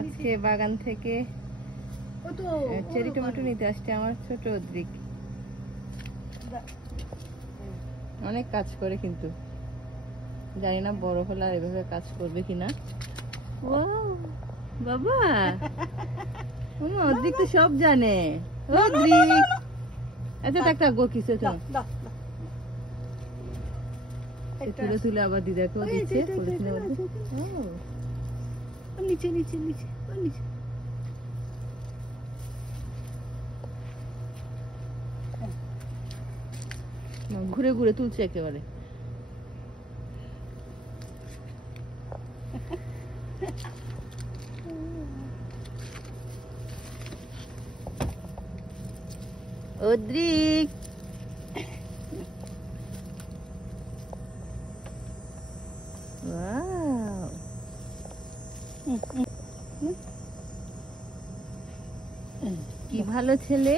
আজকে বাগান থেকে চেরি টমেটো নিতে আসছে আমার ছোট অদ্রিক। অনেক কাজ করে কিন্তু জানি না বড় হলে আর এভাবে কাজ করবে কিনা। ও বাবা অদ্রিক তো সব জানে। অদ্রিক আচ্ছা থাক থাক গো কিছু তুলে তুলে আবার দিদাকেও দিচ্ছে। নিচে নিচে নিচে নিচে ঘুরে ঘুরে তুলছে একেবারে। অদ্রিক কি ভালো ছেলে।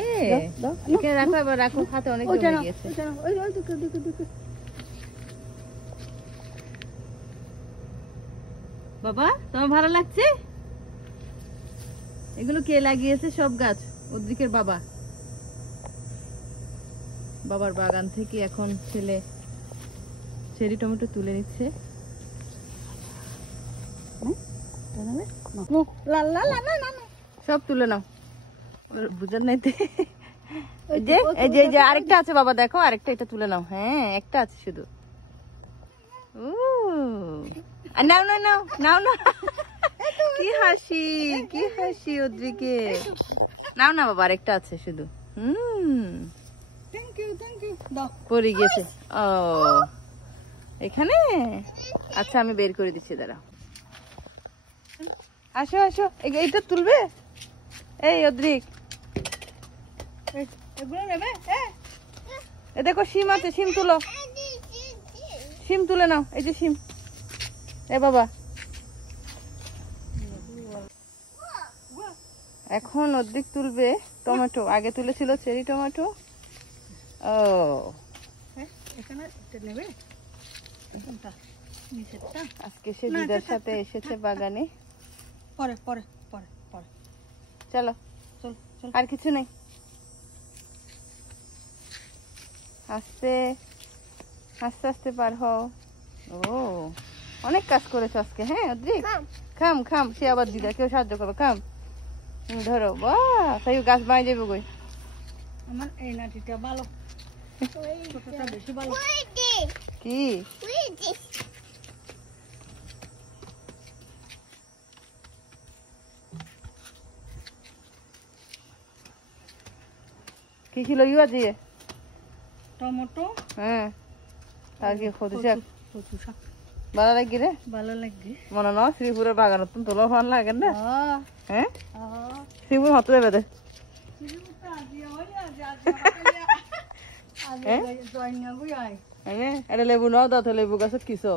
রাখো আবার রাখো, হাতে অনেক জমে গেছে। বাবা তোমার ভালো লাগছে? এগুলো কে লাগিয়েছে? সব গাছ অদ্রিকের বাবা। বাবার বাগান থেকে এখন ছেলে চেরি টমেটো তুলে নিচ্ছে। সব তুলে নাও, বুঝার নাই। যে আরেকটা আছে বাবা, দেখো আরেকটা, এটা তুলে নাও। হ্যাঁ একটা আছে শুধু। নাও না নাও নাও না। কি হাসি কি হাসি অদ্রিকে। নাও না বাবা, আরেকটা আছে শুধু। পড়ে গেছে। ও এখানে আচ্ছা আমি বের করে দিচ্ছি, দাঁড়াও। আসো আসো, এইটা তুলবে। এই অদ্রিক এ দেখো শিম আছে, শিম তুলো, শিম তুলে নাও। এই যে শিম। এ বাবা এখন অদ্রিক তুলবে টমেটো। আগে তুলেছিল চেরি টমেটো। ও আজকে সে দিদার সাথে এসেছে বাগানে। পরে পরে পরে পরে চলো চল, আর কিছু নেই। আস্তে আস্তে আস্তে পার হও। ও অনেক কাজ করেছো আজকে। হ্যাঁ অদ্রিক খাম খাম, সে আবার দিদা কেউ সাহায্য করো। খাম ধরো। বাহ তাই গাছ বাঁয়ে যাবে গই। আমার এই নাটিটা ভালো, বেশি ভালো। কি কি ছিল ইউ দিয়ে টমেটো? হ্যাঁ আর কি কচু শাক? কচু শাক ভালো লাগে রে, ভালো লাগে মনে না। শ্রীপুরের বাগান তো তোলা ভালো লাগে না? হ্যাঁ শ্রীপুর হতে যাবে দে। এটা লেবু নাও, দাও লেবু গাছ কিসো।